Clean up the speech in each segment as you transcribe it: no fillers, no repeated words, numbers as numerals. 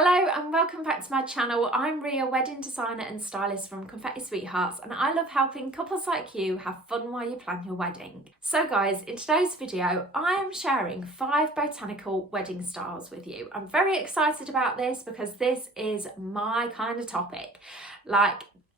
Hello and welcome back to my channel. I'm Ria, wedding designer and stylist from Confetti Sweethearts, and I love helping couples like you have fun while you plan your wedding. So guys, in today's video I am sharing 5 botanical wedding styles with you. I'm very excited about this because this is my kind of topic.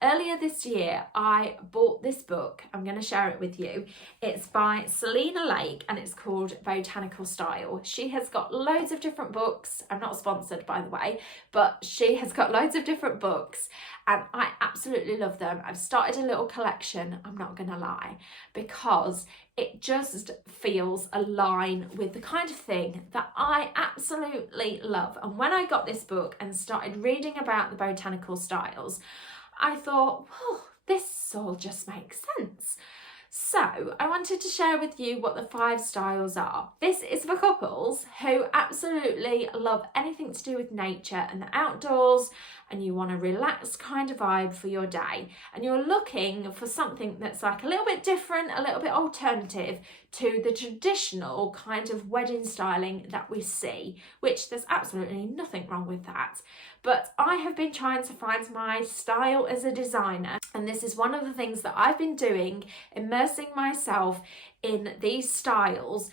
Earlier this year, I bought this book. I'm going to share it with you. It's by Selena Lake and it's called Botanical Style. She has got loads of different books. I'm not sponsored, by the way, but she has got loads of different books and I absolutely love them. I've started a little collection, I'm not going to lie, because it just feels aligned with the kind of thing that I absolutely love. And when I got this book and started reading about the botanical styles, I thought, well, this all just makes sense. So I wanted to share with you what the 5 styles are. This is for couples who absolutely love anything to do with nature and the outdoors, and you want a relaxed kind of vibe for your day, and you're looking for something that's like a little bit different, a little bit alternative to the traditional kind of wedding styling that we see, which there's absolutely nothing wrong with that. But I have been trying to find my style as a designer, and this is one of the things that I've been doing, immersing myself in these styles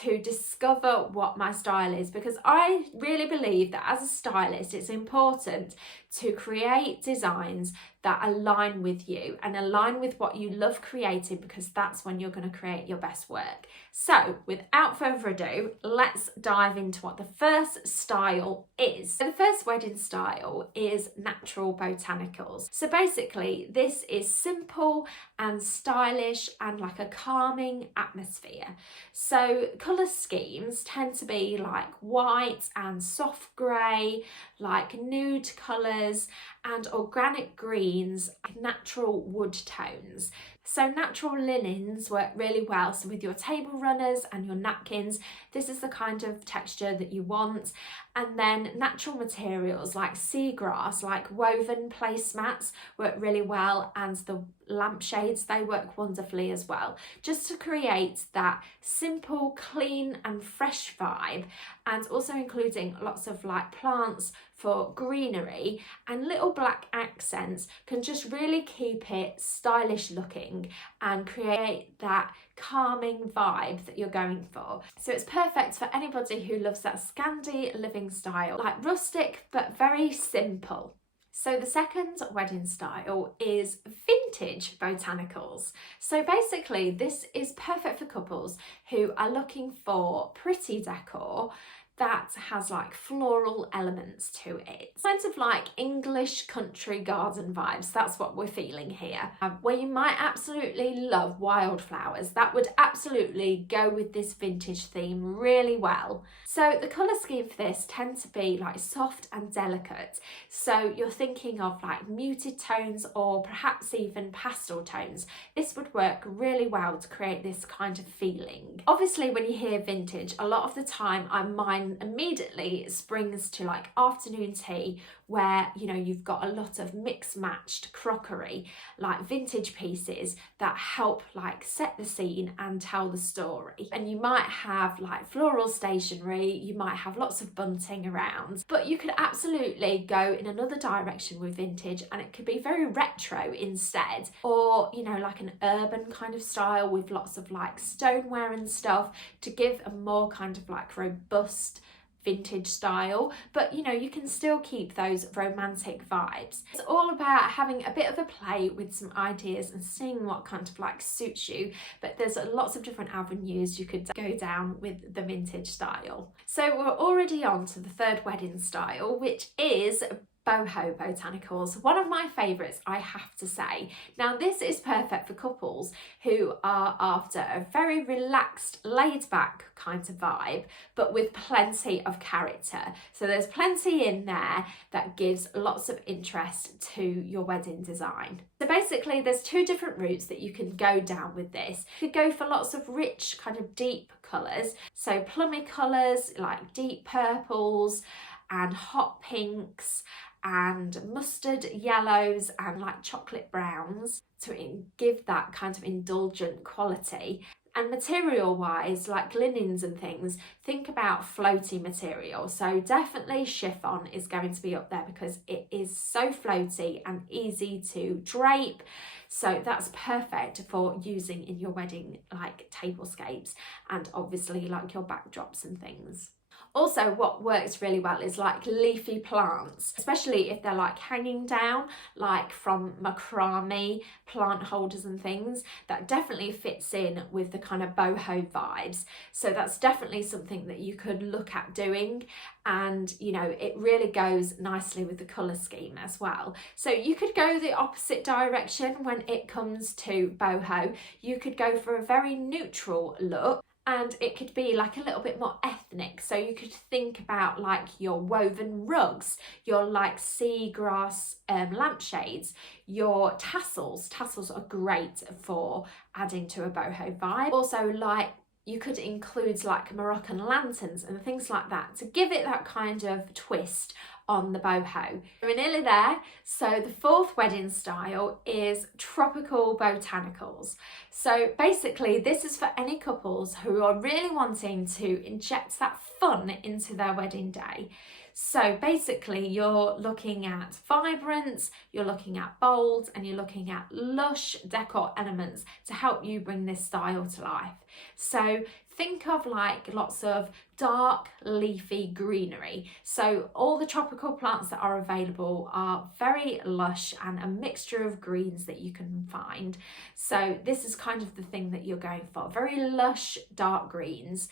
to discover what my style is, because I really believe that as a stylist it's important to create designs that align with you and align with what you love creating, because that's when you're going to create your best work. So without further ado, let's dive into what the first style is. So the first wedding style is natural botanicals. So basically this is simple and stylish and like a calming atmosphere. So colour schemes tend to be like white and soft grey, like nude colours and organic greens, natural wood tones. So natural linens work really well. So with your table runners and your napkins, this is the kind of texture that you want. And then natural materials like seagrass, like woven placemats work really well, and the lampshades, they work wonderfully as well, just to create that simple, clean and fresh vibe, and also including lots of like plants for greenery, and little black accents can just really keep it stylish looking and create that calming vibe that you're going for. So it's perfect for anybody who loves that Scandi living style, like rustic but very simple. So the second wedding style is vintage botanicals. So basically this is perfect for couples who are looking for pretty decor that has like floral elements to it. Kind of like English country garden vibes, that's what we're feeling here. Where you might absolutely love wildflowers, that would absolutely go with this vintage theme really well. So the colour scheme for this tends to be like soft and delicate. So you're thinking of like muted tones or perhaps even pastel tones. This would work really well to create this kind of feeling. Obviously when you hear vintage, a lot of the time my mind immediately springs to like afternoon tea, where you know you've got a lot of mixed matched crockery, like vintage pieces that help like set the scene and tell the story. And you might have like floral stationery, you might have lots of bunting around, but you could absolutely go in another direction with vintage and it could be very retro instead, or you know like an urban kind of style with lots of like stoneware and stuff to give a more kind of like robust vintage style, but you know you can still keep those romantic vibes. It's all about having a bit of a play with some ideas and seeing what kind of like suits you, but there's lots of different avenues you could go down with the vintage style. So we're already on to the third wedding style, which is boho botanicals, one of my favourites, I have to say. Now this is perfect for couples who are after a very relaxed, laid back kind of vibe, but with plenty of character. So there's plenty in there that gives lots of interest to your wedding design. So basically there's 2 different routes that you can go down with this. You could go for lots of rich kind of deep colours, so plummy colours like deep purples and hot pinks and mustard yellows and like chocolate browns to give that kind of indulgent quality. And material wise, like linens and things, think about floaty material. So definitely chiffon is going to be up there because it is so floaty and easy to drape. So that's perfect for using in your wedding like tablescapes and obviously like your backdrops and things. Also, what works really well is like leafy plants, especially if they're like hanging down, like from macrame plant holders and things. That definitely fits in with the kind of boho vibes. So that's definitely something that you could look at doing. And you know, it really goes nicely with the colour scheme as well. So you could go the opposite direction when it comes to boho. You could go for a very neutral look, and it could be like a little bit more ethnic. So you could think about like your woven rugs, your like seagrass lampshades, your tassels. Tassels are great for adding to a boho vibe. Also, like you could include like Moroccan lanterns and things like that to give it that kind of twist on the boho. We're nearly there. So the fourth wedding style is tropical botanicals. So basically this is for any couples who are really wanting to inject that fun into their wedding day. So basically you're looking at vibrance, you're looking at bold, and you're looking at lush decor elements to help you bring this style to life. So think of like lots of dark leafy greenery. So all the tropical plants that are available are very lush and a mixture of greens that you can find. So this is kind of the thing that you're going for, very lush dark greens.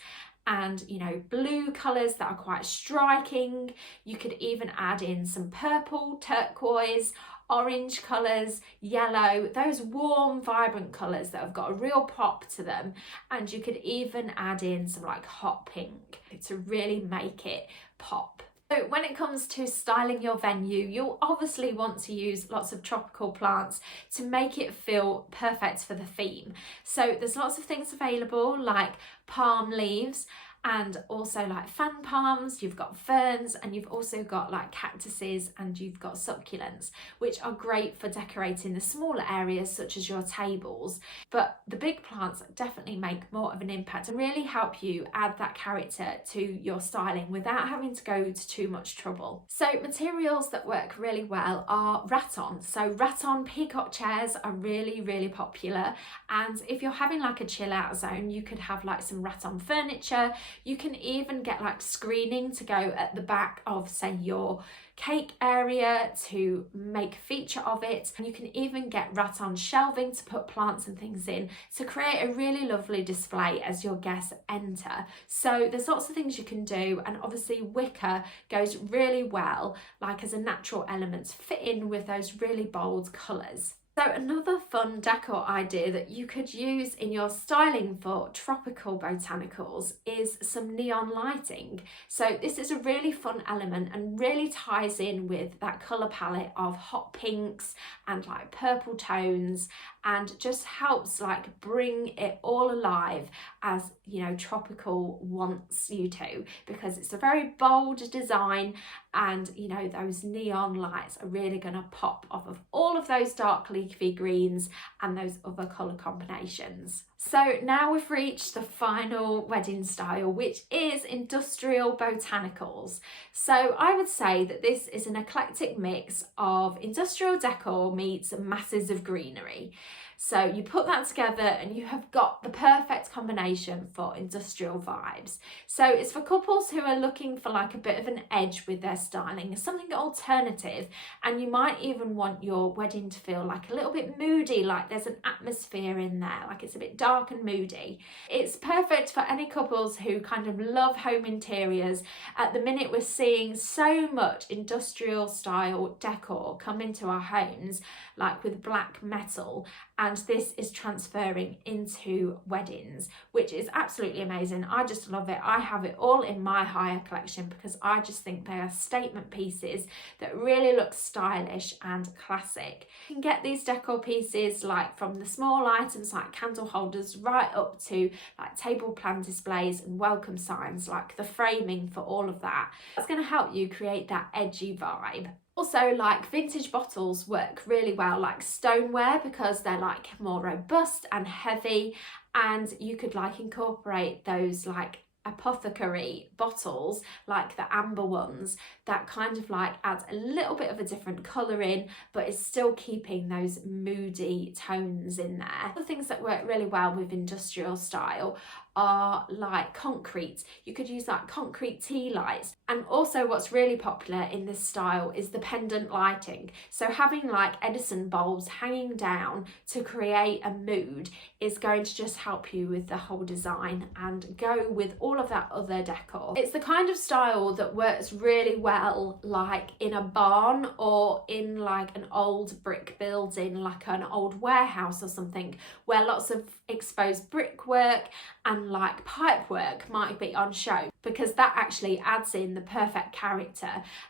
And you know, blue colours that are quite striking. You could even add in some purple, turquoise, orange colours, yellow, those warm, vibrant colours that have got a real pop to them. And you could even add in some like hot pink to really make it pop. So when it comes to styling your venue, you'll obviously want to use lots of tropical plants to make it feel perfect for the theme. So there's lots of things available like palm leaves, and also like fan palms, you've got ferns, and you've also got like cactuses, and you've got succulents, which are great for decorating the smaller areas such as your tables. But the big plants definitely make more of an impact and really help you add that character to your styling without having to go to too much trouble. So materials that work really well are rattan. So rattan peacock chairs are really, really popular. And if you're having like a chill out zone, you could have like some rattan furniture. You can even get like screening to go at the back of, say, your cake area to make a feature of it. And you can even get rattan shelving to put plants and things in to create a really lovely display as your guests enter. So there's lots of things you can do, and obviously wicker goes really well like as a natural element to fit in with those really bold colours. So another fun decor idea that you could use in your styling for tropical botanicals is some neon lighting. So this is a really fun element and really ties in with that colour palette of hot pinks and like purple tones, and just helps like bring it all alive as, you know, tropical wants you to, because it's a very bold design, and you know, those neon lights are really going to pop off of all of those dark leafy greens and those other colour combinations. So now we've reached the final wedding style, which is industrial botanicals. So I would say that this is an eclectic mix of industrial decor meets masses of greenery. So you put that together and you have got the perfect combination for industrial vibes. So it's for couples who are looking for like a bit of an edge with their styling, something alternative, and you might even want your wedding to feel like a little bit moody, like there's an atmosphere in there, like it's a bit dark and moody. It's perfect for any couples who kind of love home interiors. At the minute we're seeing so much industrial style decor come into our homes, like with black metal, and this is transferring into weddings, which is absolutely amazing. I just love it. I have it all in my hire collection because I just think they are statement pieces that really look stylish and classic. You can get these decor pieces like from the small items like candle holders right up to like table plan displays and welcome signs, like the framing for all of that. That's going to help you create that edgy vibe. Also, like vintage bottles work really well, like stoneware, because they're like more robust and heavy, and you could like incorporate those like apothecary bottles, like the amber ones, that kind of like adds a little bit of a different colour in, but it's still keeping those moody tones in there. The things that work really well with industrial style are like concrete. You could use like concrete tea lights. And also what's really popular in this style is the pendant lighting. So having like Edison bulbs hanging down to create a mood is going to just help you with the whole design and go with all of that other decor. It's the kind of style that works really well like in a barn or in like an old brick building, like an old warehouse or something, where lots of exposed brickwork and like pipe work might be on show, because that actually adds in the perfect character,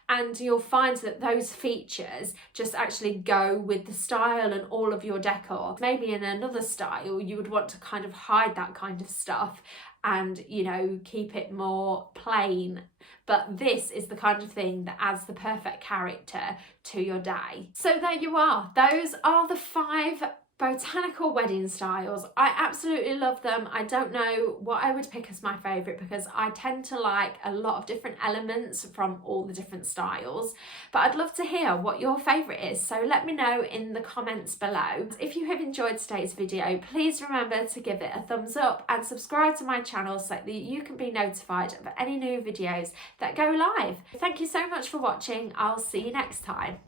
and you'll find that those features just actually go with the style and all of your decor. Maybe in another style you would want to kind of hide that kind of stuff and, you know, keep it more plain, but this is the kind of thing that adds the perfect character to your day. So there you are, those are the 5 botanical wedding styles. I absolutely love them. I don't know what I would pick as my favourite, because I tend to like a lot of different elements from all the different styles, but I'd love to hear what your favourite is, so let me know in the comments below. If you have enjoyed today's video, please remember to give it a thumbs up and subscribe to my channel so that you can be notified of any new videos that go live. Thank you so much for watching. I'll see you next time.